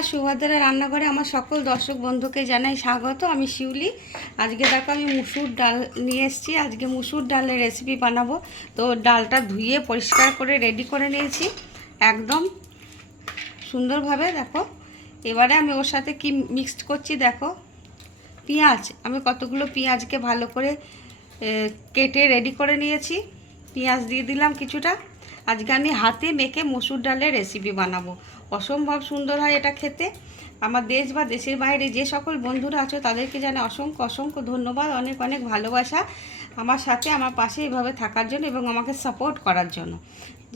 সুভদ্রা রান্নাঘরে আমার সকল দর্শক বন্ধুকে জানাই স্বাগত। আমি শিউলি। আজকে দেখো আমি মুসুর ডাল নিয়ে এসেছি। আজকে মুসুর ডালের রেসিপি বানাবো। তো ডালটা ধুয়ে পরিষ্কার করে রেডি করে নিয়েছি। একদম সুন্দরভাবে দেখো। এবারে আমি ওর সাথে কি মিক্সড করছি দেখো। পেঁয়াজ, আমি কতগুলো পেঁয়াজকে ভালো করে কেটে রেডি করে নিয়েছি। পেঁয়াজ দিয়ে দিলাম কিছুটা। আজকে আমি হাতে মেখে মসুর ডালের রেসিপি বানাবো। অসম্ভব সুন্দর হয় এটা খেতে। আমার দেশ বা দেশের বাইরে যে সকল বন্ধুরা আছো, তাদেরকে জানে অসংখ্য অসংখ্য ধন্যবাদ, অনেক অনেক ভালোবাসা আমার সাথে, আমার পাশে এইভাবে থাকার জন্য এবং আমাকে সাপোর্ট করার জন্য।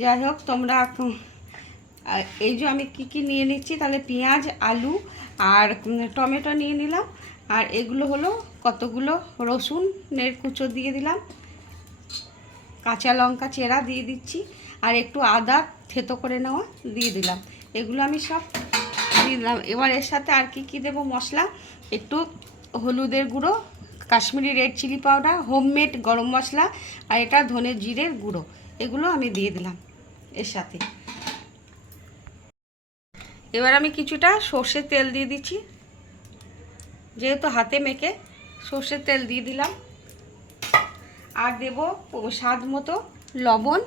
যাই হোক, তোমরা এই যে আমি কি কি নিয়ে নিচ্ছি, তাহলে পেঁয়াজ, আলু আর টমেটো নিয়ে নিলাম। আর এগুলো হলো কতগুলো? রসুনের কুচো দিয়ে দিলাম। কাঁচা লঙ্কা চেরা দিয়ে দিচ্ছি। আর একটু আদা থেতো করে নেওয়া দিয়ে দিলাম। এগুলো আমি সব দিয়ে দিলাম। এবার এর সাথে আর কি কি দেবো? মশলা, একটু হলুদের গুঁড়ো, Kashmiri red chilli powder, homemade garam masala আর এটা ধনে জিরের গুঁড়ো। এগুলো আমি দিয়ে দিলাম এর সাথে। এবার আমি কিছুটা সর্ষের তেল দিয়ে দিচ্ছি। যেহেতু হাতে মেখে সর্ষের তেল দিয়ে দিলাম। আর দেব স্বাদ মতো লবণ।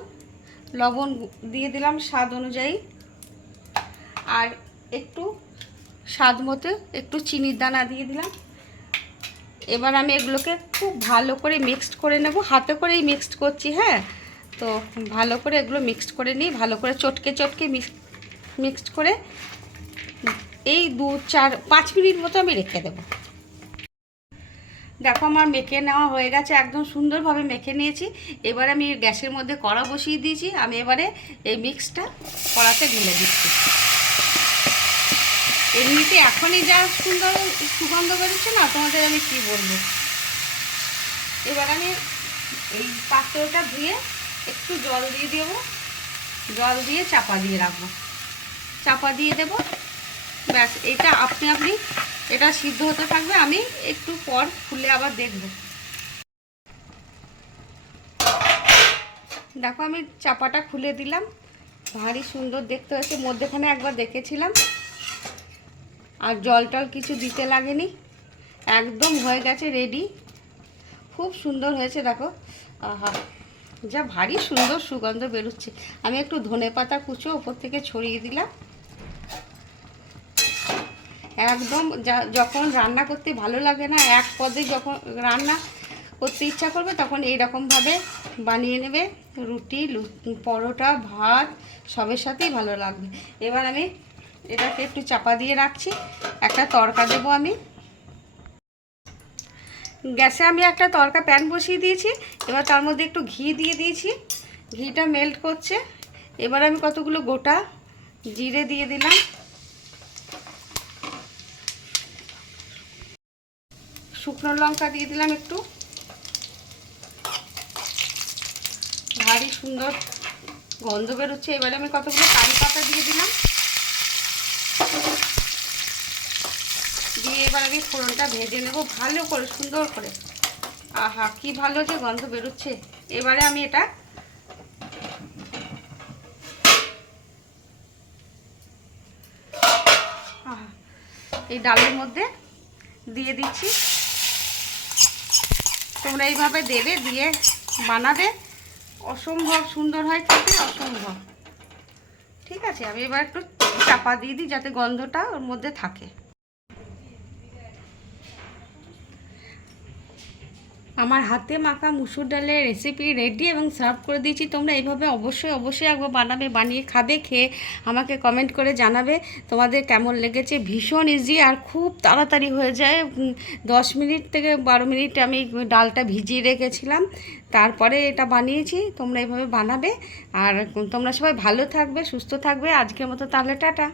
লবণ দিয়ে দিলাম স্বাদ অনুযায়ী। আর একটু স্বাদ মতো একটু চিনির দানা দিয়ে দিলাম। এবার আমি এগুলোকে খুব ভালো করে মিক্সড করে নেব। হাতে করেই মিক্সড করছি হ্যাঁ? তো ভালো করে এগুলো মিক্সড করে নিই ভালো করে চটকে চটকে মিক্স মিক্সড করে এই দু, চার, পাঁচ মিনিট মতো আমি রেখে দেবো। দেখো আমার মেখে নেওয়া হয়ে গেছে, একদম সুন্দরভাবে মেখে নিয়েছি। এবার আমি গ্যাসের মধ্যে কড়া বসিয়ে দিয়েছি। আমি এবারে এই মিক্সটা কড়াতে ঢেলে দিচ্ছি। এমনিতে এখনই যা সুন্দর সুগন্ধ বেরোচ্ছে না, তোমাদের আমি কি বলব? এবার আমি এই পাত্রটা ধুয়ে একটু জল দিয়ে দেবো। জল দিয়ে চাপা দিয়ে রাখব। চাপা দিয়ে দেবো। ব্যাস, এটা আপনি আপনি, এটা সিদ্ধ হতে থাকবে। আমি একটু পর খুলে আবার দেখব। দেখো আমি চাপাটা খুলে দিলাম। ভারী সুন্দর দেখতে হয়েছে। মধ্যেখানে একবার দেখেছিলাম। আর জল টল কিছু দিতে লাগেনি। একদম হয়ে গেছে রেডি খুব সুন্দর হয়েছে, দেখো। আহা, যা ভারী সুন্দর সুগন্ধ বেরোচ্ছে। আমি একটু ধনে পাতা কুচো ওপর থেকে ছড়িয়ে দিলাম। একদম যখন রান্না করতে ভালো লাগে না, এক পদে যখন রান্না করতে ইচ্ছা করবে, তখন এই রকমভাবে বানিয়ে নেবে। রুটি পরোটা, ভাত, সবের সাথেই ভালো লাগবে। এবার আমি এটাকে একটু চাপা দিয়ে রাখছি। একটা তরকা দেবো আমি। গ্যাসে আমি একটা তরকা প্যান বসিয়ে দিয়েছি। এবার তার মধ্যে একটু ঘি দিয়ে দিয়েছি। ঘিটা মেল্ট করছে। এবার আমি কতগুলো গোটা জিরে দিয়ে দিলাম। শুকনো লঙ্কা দিয়ে দিলাম একটু। ভারী সুন্দর গন্ধ বেরোচ্ছে। এবারে আমি কতগুলো কারি পাতা দিয়ে দিলাম। দিয়ে এবার আমি ফোড়নটা ভেজে নেব ভালো করে, সুন্দর করে। আহা, কি ভালো যে গন্ধ বেরোচ্ছে। এবারে আমি এটা এই ডালের মধ্যে দিয়ে দিচ্ছি। তোমরা এইভাবে দেবে, দিয়ে বানাবে। অসম্ভব সুন্দর হয়, খেতে অসম্ভব। ঠিক আছে, আমি এবার একটু চাপা দিয়ে দিই যাতে গন্ধটা ওর মধ্যে থাকে। আমার হাতে মাখা মুসুর ডালের রেসিপি রেডি এবং সার্ভ করে দিয়েছি। তোমরা এইভাবে অবশ্যই অবশ্যই একবার বানাবে, বানিয়ে খাবে, খেয়ে আমাকে কমেন্ট করে জানাবে। তোমাদের কেমন লেগেছে? ভীষণ ইজি আর খুব তাড়াতাড়ি হয়ে যায়। দশ মিনিট থেকে বারো মিনিট আমি ডালটা ভিজিয়ে রেখেছিলাম। তারপরে এটা বানিয়েছি। তোমরা এইভাবে বানাবে। আর তোমরা সবাই ভালো থাকবে, সুস্থ থাকবে। আজকের মতো তাহলে টাটা।